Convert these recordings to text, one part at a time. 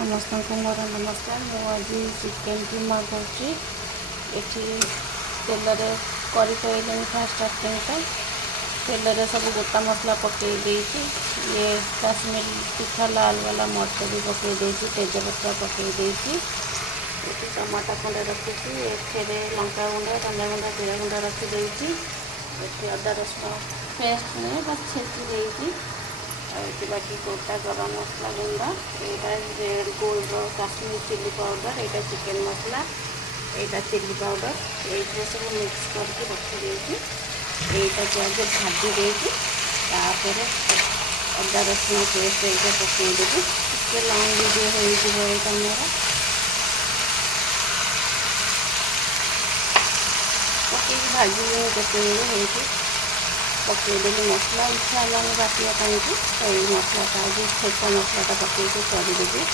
ସମସ୍ତଙ୍କୁ ମୋର ନମସ୍କାର। ମୁଁ ଆଜି ଚିକେନ୍ କିମା କରୁଛି। ଏଠି ତେଲରେ କରି କହିଲେଣି ଫାଷ୍ଟ ଷ୍ଟାର୍ଟିଂଟା ତେଲରେ ସବୁ ଗୋଟା ମସଲା ପକାଇ ଦେଇଛି। ଇଏ କାଶ୍ମୀର ତିଖା ଲାଲ ବାଲା ମର୍ଚ୍ଚ ବି ପକାଇ ଦେଇଛି, ତେଜପତ୍ର ପକାଇ ଦେଇଛି। ଏଠି ଟମାଟୋ ଖଣ୍ଡେ ରଖିଛି, ଏଥିରେ ଲଙ୍କାଗୁଣ୍ଡ, ଧନିଆ ଗୁଣ୍ଡ, ଜିରା ଗୁଣ୍ଡ ରଖିଦେଇଛି। ଏଠି ଅଦା ରସୁଣ ପେଷ୍ଟ ନାହିଁ, ବାସ୍ ଛେଚି ଦେଇଛି। ଆଉ ଏଠି ବାକି ଗୋଟା ଗରମ ମସଲା ଗୁଣ୍ଡ, ଏଇଟା ରେଡ୍ ଗୋଲ୍ଡର କାଶ୍ମୀର ଚିଲି ପାଉଡ଼ର, ଏଇଟା ଚିକେନ୍ ମସଲା, ଏଇଟା ଚିଲି ପାଉଡ଼ର, ଏଇଥିରେ ସବୁ ମିକ୍ସ କରିକି ରଖିଦେଇଛି। ଏଇଟାକୁ ଆଗେ ଭାଜି ଦେଇକି ତାପରେ ଅଦା ରସୁଣ ପେଷ୍ଟ ଏଇଟା ପକାଇଦେବି। ଟିକେ ଲଙ୍ଗ ଭିଡ଼ିଓ ହେଇଯିବ ଏଇଟା ମୋର। ପକାଇକି ଭାଜିଲେଣି କେତେବେଳେ ହେଇକି ପକାଇଦେଲି ମସଲା। ଇଚ୍ଛା ହେଲାନି ବାଟିବା ପାଇଁକି, ତ ଏଇ ମସଲାଟା ଆଜି ଛେଚା ମସଲାଟା ପକାଇକି କରିଦେବି।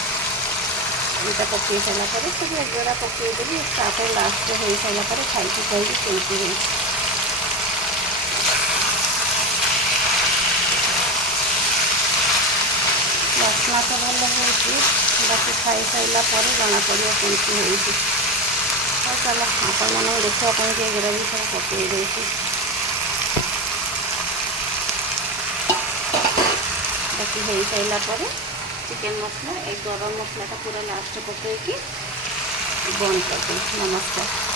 ଏଇଟା ପକାଇ ସାରିଲା ପରେ ସବୁ ଏଗୁଡ଼ା ପକାଇଦେବି। ତାପରେ ଲାଷ୍ଟରେ ହେଇସାରିଲା ପରେ ଖାଇକି କହିବି କେମିତି ହେଇଛି। ବାସ୍ନା ତ ଭଲ ହେଉଛି, ବାକି ଖାଇସାରିଲା ପରେ ଜଣାପଡ଼ିବ କେମିତି ହେଇଛି। ହଉ ଚାଲ ଆପଣମାନଙ୍କୁ ଦେଖିବା ପାଇଁକି ଏଗୁଡ଼ା ବି ସବୁ ପକାଇ ଦେଉଛି। ବାକି ହେଇସାରିଲା ପରେ ଚିକେନ୍ ମସଲା, ଏଇ ଗରମ ମସଲାଟା ପୁରା ଲାଷ୍ଟ ପକାଇକି ବନ୍ଦ କରିଦେବି। ନମସ୍କାର।